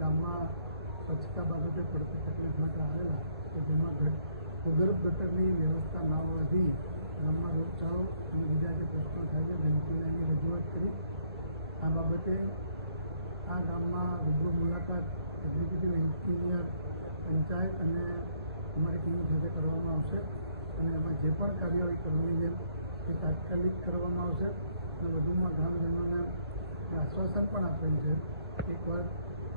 માટે પડતી તકલીફ માટે આવેલા તો તેમાં ભૂગર્ભ ગટરની વ્યવસ્થા ના હોવાથી ગામમાં રોગચાળો અને બીજા જે પ્રશ્નો થાય છે બેંકીને એની રજૂઆત કરી. આ બાબતે આ ગામમાં રૂબરૂ મુલાકાત એક્ઝિક્યુટિવ એન્જિનિયર પંચાયત અને અમારી ટીમ સાથે કરવામાં આવશે. અને એમાં જે પણ કાર્યવાહી કરવાની છે, એ તાત્કાલિક કરવામાં આવશે. અને વધુમાં ગામજનોને આશ્વાસન પણ આપેલ છે. એકવાર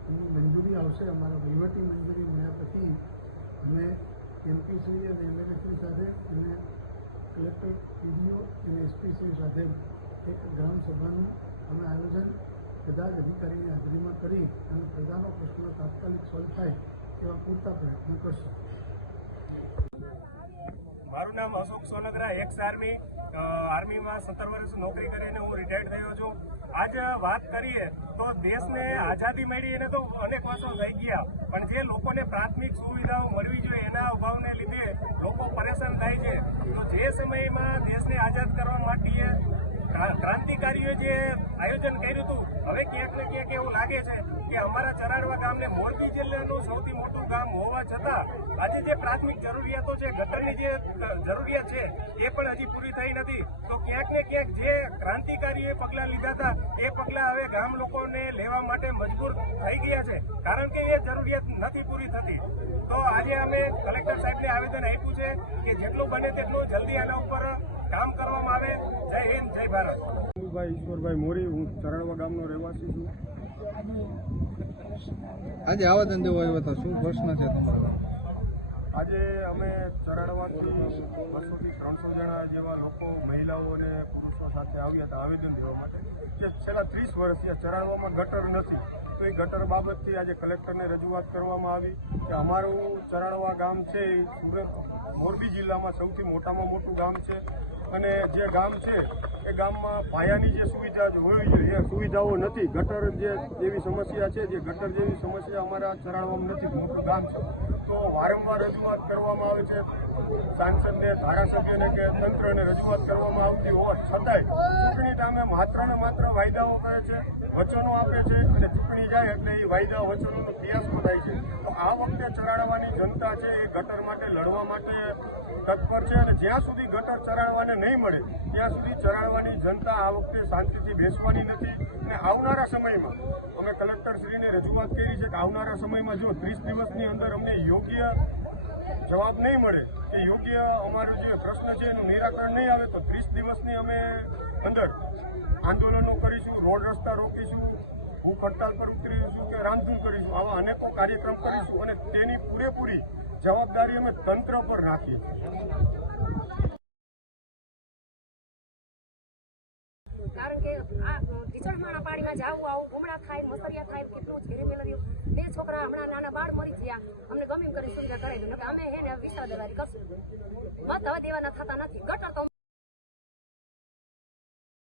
એની મંજૂરી આવશે, અમારા વહીવટી મંજૂરી મળ્યા પછી અમે એમપીસી અને એમએલએસી સાથે અને કલેક્ટર પીડીઓ અને એસપીસી સાથે એક ગ્રામસભાનું અમે આયોજન બધા જ અધિકારીની હાજરીમાં કરી અને પ્રજાનો પ્રશ્ન તાત્કાલિક સોલ્વ થાય એવા પૂરતા પ્રયત્નો કરશું. મારું નામ અશોક સોનગરા એક્સ આર્મી આર્મીમાં સત્તર વર્ષ નોકરી કરીને હું રિટાયર્ડ થયો છું. આજ વાત કરીએ તો દેશને આઝાદી મળી એને તો અનેક વર્ષો થઈ ગયા. પણ જે લોકોને પ્રાથમિક સુવિધાઓ મળવી જોઈએ એના અભાવને લીધે લોકો પરેશાન થાય છે. તો જે સમયમાં દેશને આઝાદ કરવા માટે ક્રાંતિકારીઓ જે આયોજન કર્યું હતું. હવે ક્યાંક ને ક્યાંક એવું લાગે છે કે અમારા ચરાડવા ગામને મોરબી જિલ્લાનું સૌથી મોટું ગામ હોવા છતાં આજે જે પ્રાથમિક જરૂરિયાતો છે, ગટરની જે જરૂરિયાત છે, એ પણ હજી પૂરી થઈ નથી. તો ક્યાંક ને ક્યાંક જે ક્રાંતિકારીઓએ પગલાં લીધા હતા, એ પગલાં હવે ગામ લોકોને લેવા માટે મજબૂર થઈ ગયા છે. કારણ કે એ જરૂરિયાત નથી પૂરી થતી. તો આજે અમે કલેક્ટર સાહેબને આવેદન આપ્યું છે કે જેટલું બને તેટલું જલ્દી આના ઉપર કામ કરવામાં આવે. જય હિન્દ, જય ભારત. ભાઈ ઈશ્વરભાઈ મોરી હું ચરણવા ગામનો રહેવાસી છું. આજે આવેદન દેવા આવ્યા હતા શું પ્રશ્ન છે તમારો? આજે અમે ચરાડવાથી બસોથી ત્રણસો જણા જેવા લોકો મહિલાઓ અને પુરુષો સાથે આવ્યા હતા આવેદન દેવા માટે. જે છેલ્લા ત્રીસ વર્ષથી આ ચરાડવામાં ગટર નથી. તો એ ગટર બાબતથી આજે કલેક્ટરને રજૂઆત કરવામાં આવી કે અમારું ચરણવા ગામ છે એ સુરત મોરબી જિલ્લામાં સૌથી મોટામાં મોટું ગામ છે. અને જે ગામ છે, એ ગામમાં પાયાની જે સુવિધા હોવી જોઈએ એ સુવિધાઓ નથી. ગટર જે જેવી સમસ્યા છે, જે ગટર જેવી સમસ્યા અમારા ચરાડવામાં નથી, મોટું ગામ છે. તો વારંવાર રજૂઆત કરવામાં આવે છે. સાંસદને ધારાસભ્યને કે તંત્રને રજૂઆત કરવામાં આવતી હોવા છતાંય ચૂંટણી માત્ર ને માત્ર વાયદાઓ કરે છે, વચનો આપે છે અને ચૂંટણી જાય એટલે એ વાયદા વચનોનો ફિયાસ્કો થાય છે. તો આ વખતે ચરાડવાની જનતા છે એ ગટર માટે લડવા માટે તત્પર છે અને જ્યાં સુધી ગટર ચરાડવાને નહીં મળે, ત્યાં સુધી ચરાડવાની જનતા આ વખતે શાંતિથી બેસવાની નથી. અને આવનારા સમયમાં, અમે કલેક્ટરશ્રીને રજૂઆત કરી છે કે આવનારા સમયમાં જો ત્રીસ દિવસની અંદર અમને યોગ્ય જવાબ નહીં મળે કે યોગ્ય અમારો જે પ્રશ્ન છે એનું નિરાકરણ નહીં આવે તો ત્રીસ દિવસની અમે અંદર આંદોલનો કરીશું, રોડ રસ્તા રોકીશું, ભૂખ હડતાલ પર ઉતરીશું કે રાંધણ કરીશું, આવા અનેકો કાર્યક્રમ કરીશું અને તેની પૂરેપૂરી જવાબદારી અમે તંત્ર પર રાખીએ કારણ કે આ ઢીચણમાણા પાણીમાં જાવું આવું ભૂમડા થાય મસરિયા થાય કેટલું ઘેરે મેળવ્યું બે છોકરા હમણાં નાના બાળ મરી ગયા. અમને ગમે એમ કરી સુવિધા કરાવી અમે હે ને વિસા દલાલી કરશું મત હવે દેવાના થતા નથી. ગટર તો